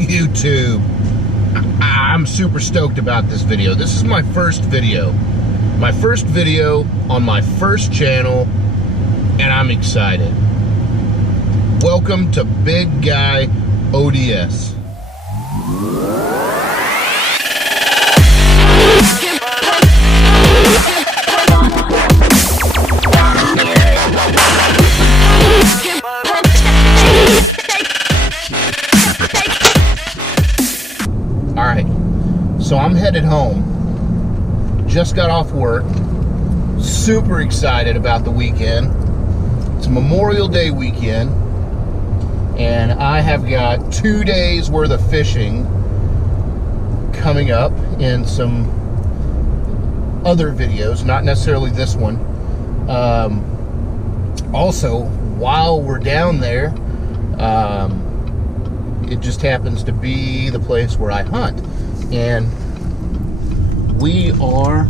YouTube. I'm super stoked about this video. This is my first video. My first video on my first channel, and I'm excited. Welcome to Big Guy ODS. Alright, so I'm headed home. Just got off work. Super excited about the weekend. It's Memorial Day weekend. And I have got 2 days worth of fishing coming up in some other videos, not necessarily this one. Also, while we're down there, it just happens to be the place where I hunt. And we are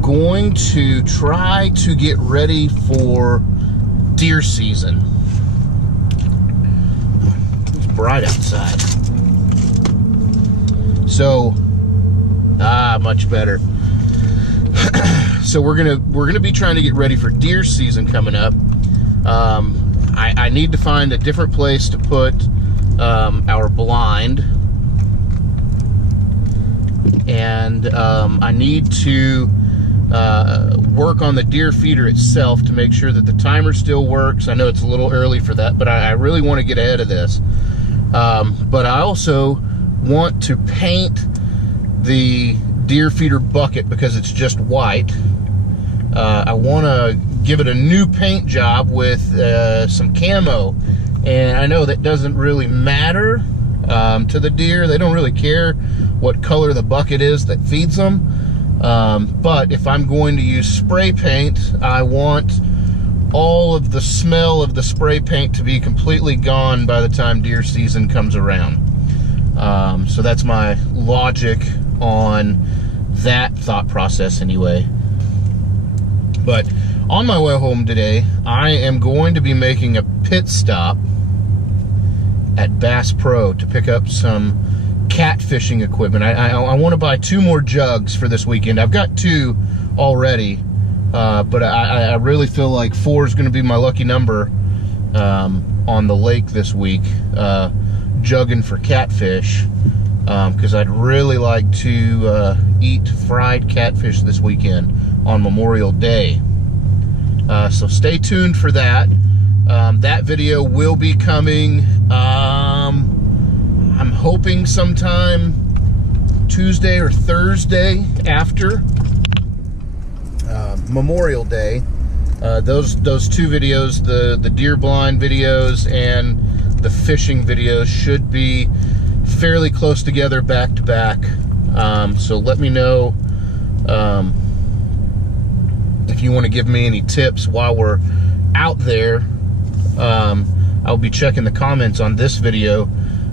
going to try to get ready for deer season. It's bright outside. So, much better. So we're gonna be trying to get ready for deer season coming up. I need to find a different place to put our blind, and I need to work on the deer feeder itself to make sure that the timer still works. I know it's a little early for that, but I really want to get ahead of this. But I also want to paint the deer feeder bucket because it's just white. I want to give it a new paint job with some camo, and I know that doesn't really matter to the deer. They don't really care what color the bucket is that feeds them. But if I'm going to use spray paint, I want all of the smell of the spray paint to be completely gone by the time deer season comes around. So that's my logic on that thought process anyway. But on my way home today, I am going to be making a pit stop at Bass Pro to pick up some catfishing equipment. I want to buy 2 more jugs for this weekend. I've got 2 already, but I really feel like 4 is going to be my lucky number on the lake this week, jugging for catfish, because I'd really like to eat fried catfish this weekend on Memorial Day. So stay tuned for that. That video will be coming, I'm hoping sometime Tuesday or Thursday after Memorial Day. Those 2 videos, the deer blind videos and the fishing videos, should be fairly close together, back to back. So let me know if you want to give me any tips while we're out there. I'll be checking the comments on this video.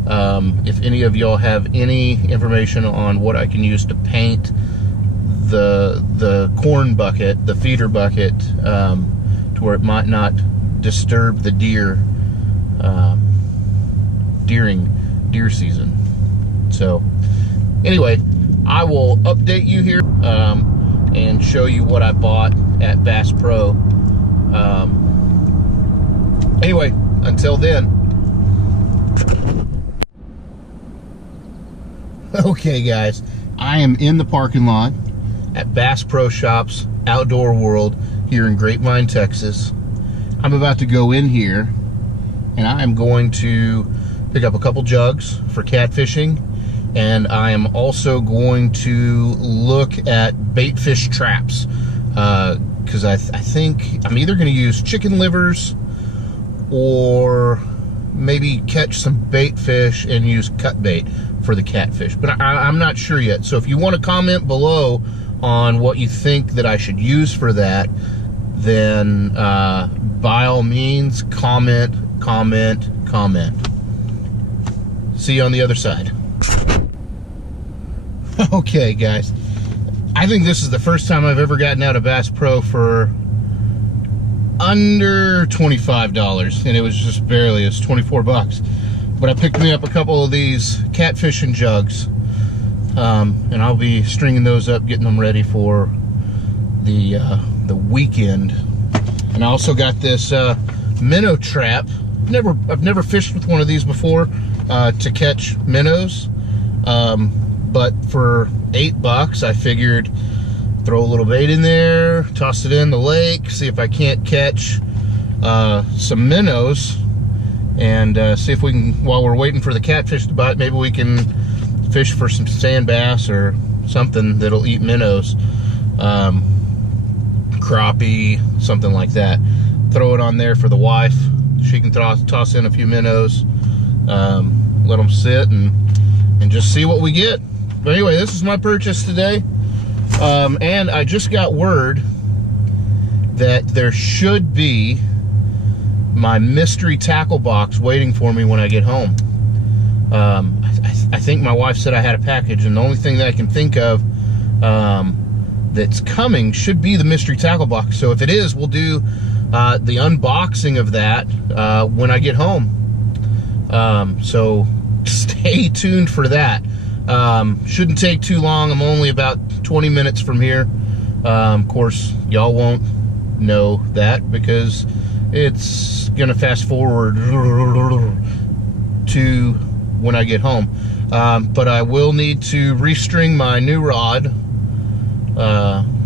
If any of y'all have any information on what I can use to paint the corn bucket, the feeder bucket, to where it might not disturb the deer during deer season. So anyway, I will update you here and show you what I bought at Bass Pro. Anyway, until then. Okay guys, I am in the parking lot at Bass Pro Shops Outdoor World here in Grapevine, Texas. I'm about to go in here and I am going to pick up a couple jugs for catfishing, and I am also going to look at bait fish traps, because I think I'm either going to use chicken livers or maybe catch some bait fish and use cut bait for the catfish, but I'm not sure yet. So if you want to comment below on what you think that I should use for that, then by all means comment. See you on the other side. Okay guys, I think this is the first time I've ever gotten out of Bass Pro for under $25, and it was just barely, it's 24 bucks. But I picked me up a couple of these catfishing jugs, and I'll be stringing those up, getting them ready for the weekend. And I also got this minnow trap. I've never fished with one of these before to catch minnows, but for $8 I figured throw a little bait in there, toss it in the lake, see if I can't catch some minnows, and see if we can, while we're waiting for the catfish to bite, maybe we can fish for some sand bass or something that'll eat minnows, crappie, something like that. Throw it on there for the wife. She can toss in a few minnows, let them sit and just see what we get. But anyway, this is my purchase today, and I just got word that there should be my mystery tackle box waiting for me when I get home. I think my wife said I had a package, and the only thing that I can think of that's coming should be the mystery tackle box. So if it is, we'll do the unboxing of that when I get home. So stay tuned for that. Shouldn't take too long. I'm only about 20 minutes from here. Of course, y'all won't know that because it's gonna fast forward to when I get home. But I will need to restring my new rod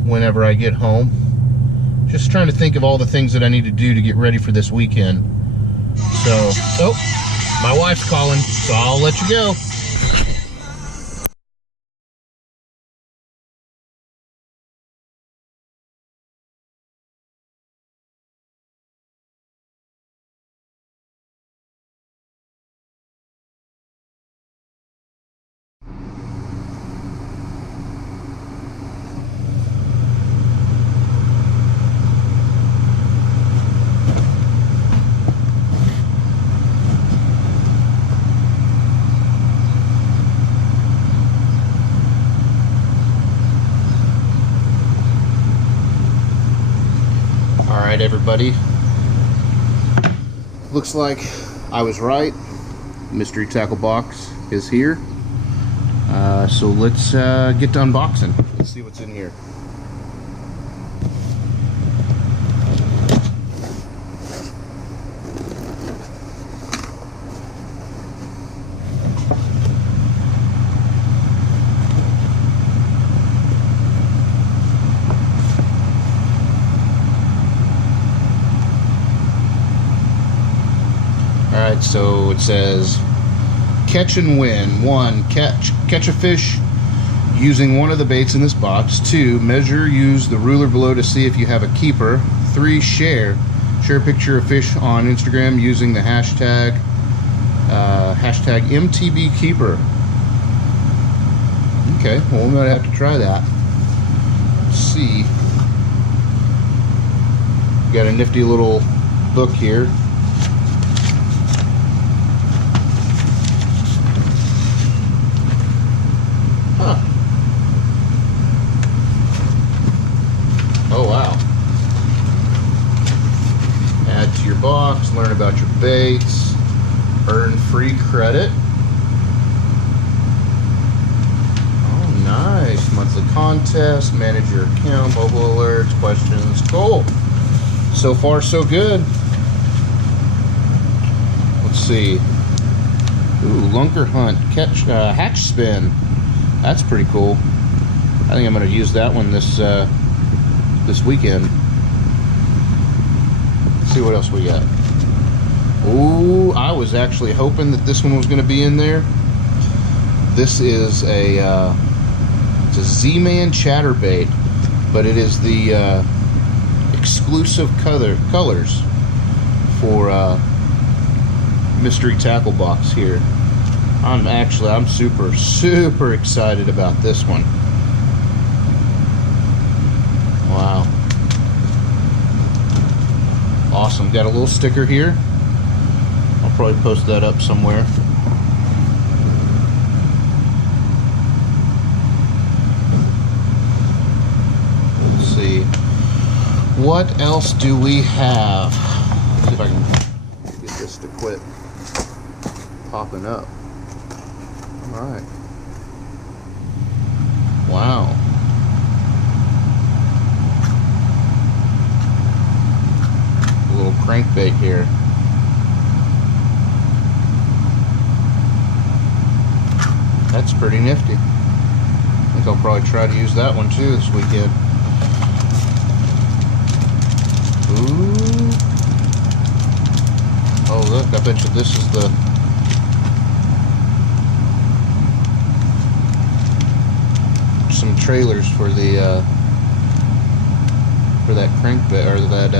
whenever I get home. Just trying to think of all the things that I need to do to get ready for this weekend. So, oh, my wife's calling, so I'll let you go. Alright everybody, looks like I was right. Mystery tackle box is here. So let's get to unboxing. Let's see what's in here. Alright, so it says catch and win. 1, catch a fish using one of the baits in this box. 2, measure, use the ruler below to see if you have a keeper. 3, share a picture of fish on Instagram using the hashtag MTBKeeper. Okay, well, we might have to try that. Let's see. Got a nifty little book here. Huh. Oh wow. Add to your box, learn about your baits, earn free credit. Oh nice. Monthly contest, manage your account, mobile alerts, questions. Cool. So far so good. Let's see. Ooh, lunker hunt, catch, hatch spin. That's pretty cool. I think I'm going to use that one this weekend. Let's see what else we got. Ooh, I was actually hoping that this one was going to be in there. This is a it's a Z-Man chatterbait, but it is the exclusive colors for mystery tackle box here. I'm super excited about this one. Wow. Awesome. Got a little sticker here. I'll probably post that up somewhere. Let's see. What else do we have? Let's see if I can get this to quit. popping up. Alright. Wow. A little crankbait here. That's pretty nifty. I think I'll probably try to use that one too this weekend. Ooh. Oh look, I bet you this is some trailers for the for that crankbait, or that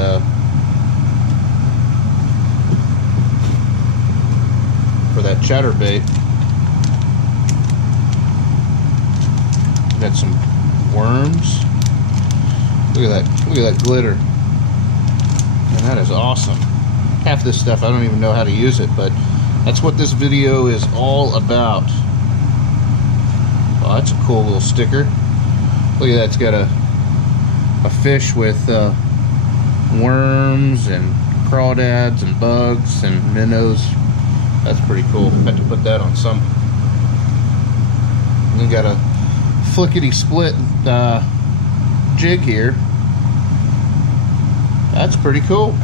for that chatterbait. Got some worms. Look at that! Look at that glitter. Man, that is awesome. Half this stuff I don't even know how to use it, but that's what this video is all about. Oh, that's a cool little sticker. Look at that! It's got a fish with worms and crawdads and bugs and minnows. That's pretty cool. Had to put that on some. And then got a flickety split jig here. That's pretty cool.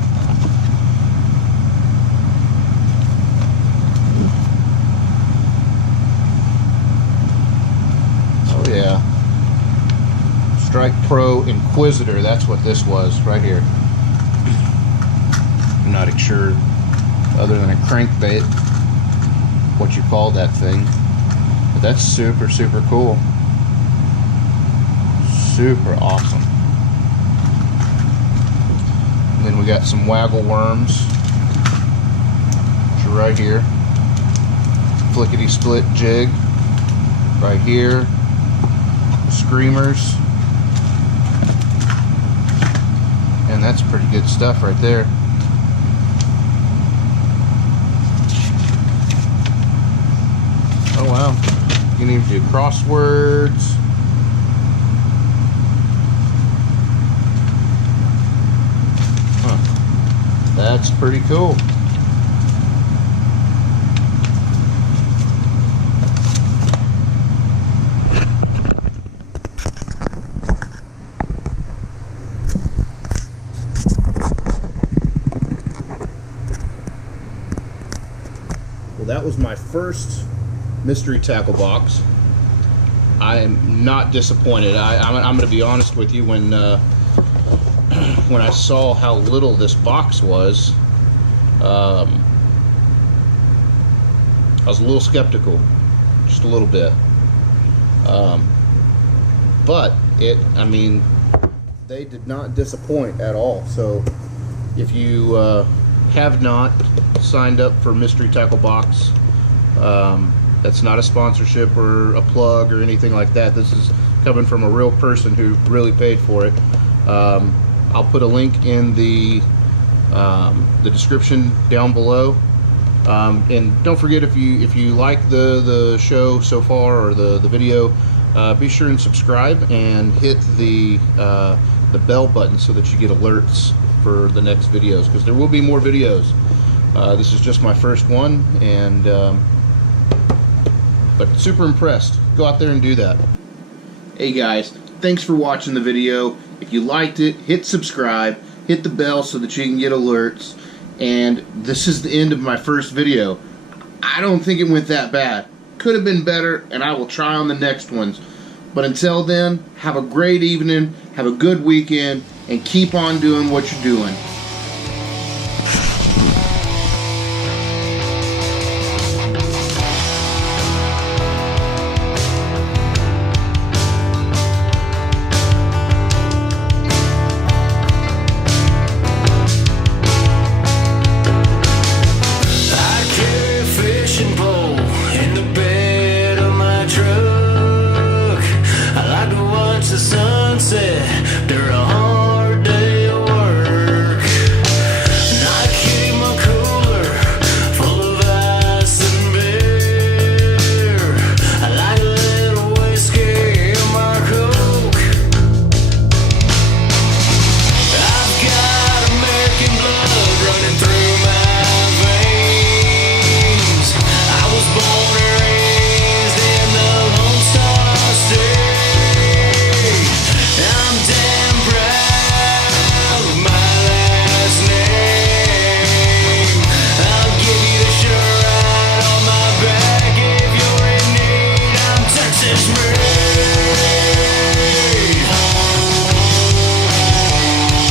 Oh yeah. Strike Pro Inquisitor, that's what this was right here. I'm not sure, other than a crankbait, what you call that thing. But that's super, super cool. Super awesome. And then we got some waggle worms, which are right here. Flickety split jig right here. Screamers. And that's pretty good stuff right there. Oh wow. You can even do crosswords. That's pretty cool. Well, that was my first mystery tackle box. I am not disappointed. I'm going to be honest with you. When I saw how little this box was, I was a little skeptical, just a little bit. But I mean, they did not disappoint at all. So if you have not signed up for Mystery Tackle Box, that's not a sponsorship or a plug or anything like that. This is coming from a real person who really paid for it. I'll put a link in the description down below, and don't forget, if you like the show so far, or the video, be sure and subscribe and hit the bell button so that you get alerts for the next videos, because there will be more videos. This is just my first one, and but super impressed. Go out there and do that. Hey guys, thanks for watching the video. If you liked it, hit subscribe, hit the bell so that you can get alerts. And this is the end of my first video. I don't think it went that bad. Could have been better, and I will try on the next ones. But until then, have a great evening, have a good weekend, and keep on doing what you're doing.